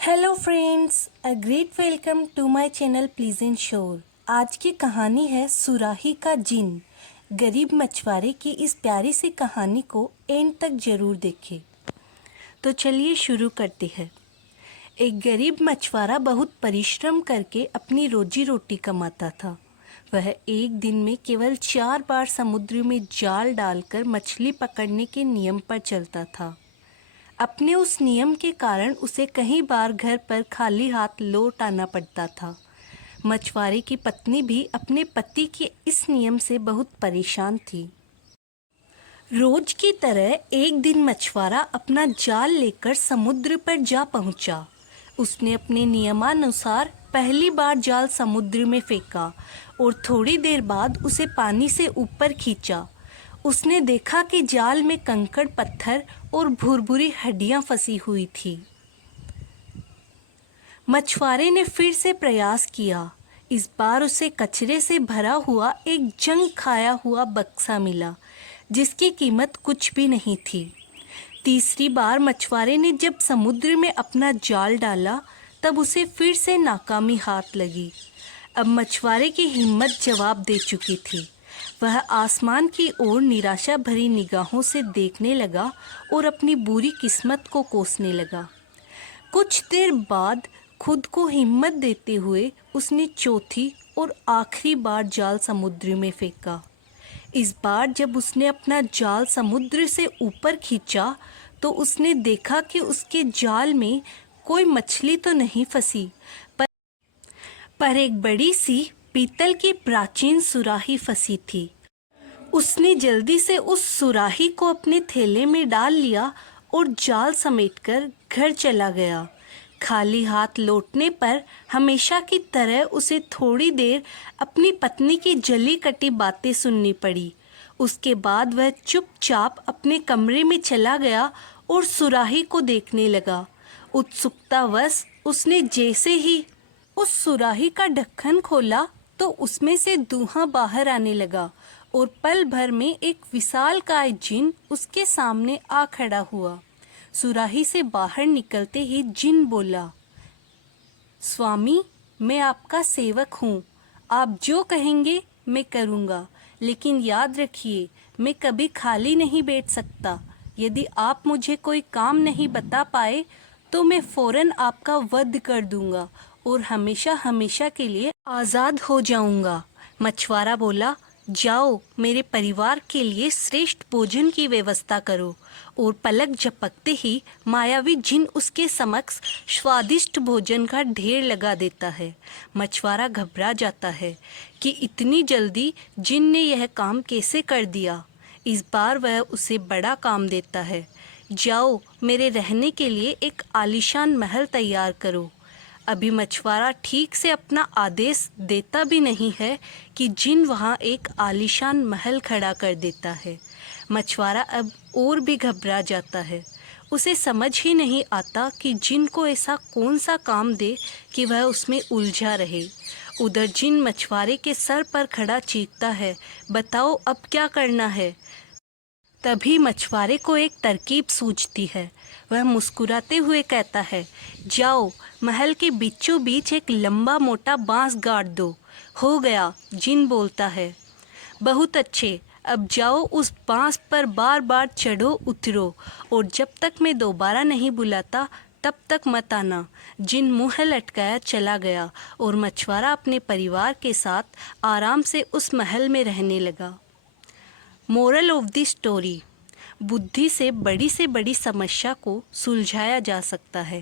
Hello friends, a great welcome to my channel pleasant shore. आज की कहानी है सुराही का जिन। गरीब मछुआरे की इस प्यारी सी कहानी को एंड तक जरूर देखें। तो चलिए शुरू करते हैं। एक गरीब मछुआरा बहुत परिश्रम करके अपनी रोजी रोटी कमाता था। वह एक दिन में केवल 4 बार समुद्र में जाल डालकर मछली पकड़ने के नियम पर चलता था। अपने उस नियम के कारण उसे कई बार घर पर खाली हाथ लौट आना पड़ता था। मछुआरे की पत्नी भी अपने पति के इस नियम से बहुत परेशान थी। रोज की तरह एक दिन मछुआरा अपना जाल लेकर समुद्र पर जा पहुंचा। उसने अपने नियमानुसार पहली बार जाल समुद्र में फेंका और थोड़ी देर बाद उसे पानी से ऊपर खींचा। उसने देखा कि जाल में कंकड़ पत्थर और भुरभुरी हड्डियां फंसी हुई थी। मछुआरे ने फिर से प्रयास किया। इस बार उसे कचरे से भरा हुआ एक जंग खाया हुआ बक्सा मिला, जिसकी कीमत कुछ भी नहीं थी। तीसरी बार मछुआरे ने जब समुद्र में अपना जाल डाला, तब उसे फिर से नाकामी हाथ लगी। अब मछुआरे की हिम्मत जवाब दे चुकी थी। वह आसमान की ओर निराशा भरी निगाहों से देखने लगा और अपनी बुरी किस्मत को कोसने लगा। कुछ देर बाद खुद को हिम्मत देते हुए उसने चौथी और आखिरी बार जाल समुद्र में फेंका। इस बार जब उसने अपना जाल समुद्र से ऊपर खींचा, तो उसने देखा कि उसके जाल में कोई मछली तो नहीं फंसी, पर एक बड़ी सी पीतल की प्राचीन सुराही फंसी थी। उसने जल्दी से उस सुराही को अपने थैले में डाल लिया और जाल समेटकर घर चला गया। खाली हाथ लौटने पर हमेशा की तरह उसे थोड़ी देर अपनी पत्नी की जली कटी बातें सुननी पड़ी। उसके बाद वह चुपचाप अपने कमरे में चला गया और सुराही को देखने लगा। उत्सुकतावश उसने जैसे ही उस सुराही का ढक्कन खोला, तो उसमें से धुआं बाहर आने लगा और पल भर में एक विशालकाय जिन उसके सामने आ खड़ा हुआ। सुराही से बाहर निकलते ही जिन बोला, स्वामी, मैं आपका सेवक हूँ। आप जो कहेंगे मैं करूँगा, लेकिन याद रखिए, मैं कभी खाली नहीं बैठ सकता। यदि आप मुझे कोई काम नहीं बता पाए, तो मैं फौरन आपका वध कर दूंगा और हमेशा हमेशा के लिए आज़ाद हो जाऊंगा। मछुआरा बोला, जाओ, मेरे परिवार के लिए श्रेष्ठ भोजन की व्यवस्था करो। और पलक झपकते ही मायावी जिन उसके समक्ष स्वादिष्ट भोजन का ढेर लगा देता है। मछुआरा घबरा जाता है कि इतनी जल्दी जिन ने यह काम कैसे कर दिया। इस बार वह उसे बड़ा काम देता है। जाओ, मेरे रहने के लिए एक आलीशान महल तैयार करो। अभी मछुआरा ठीक से अपना आदेश देता भी नहीं है कि जिन वहाँ एक आलीशान महल खड़ा कर देता है। मछुआरा अब और भी घबरा जाता है। उसे समझ ही नहीं आता कि जिन को ऐसा कौन सा काम दे कि वह उसमें उलझा रहे। उधर जिन मछुआरे के सर पर खड़ा चीखता है, बताओ अब क्या करना है। तभी मछुआरे को एक तरकीब सूझती है। वह मुस्कुराते हुए कहता है, जाओ, महल के बीचों बीच एक लंबा मोटा बांस गाड़ दो। हो गया, जिन बोलता है। बहुत अच्छे, अब जाओ, उस बांस पर बार बार चढ़ो उतरो और जब तक मैं दोबारा नहीं बुलाता तब तक मत आना। जिन मुँह लटकाया चला गया और मछुआरा अपने परिवार के साथ आराम से उस महल में रहने लगा। मोरल ऑफ द स्टोरी, बुद्धि से बड़ी समस्या को सुलझाया जा सकता है।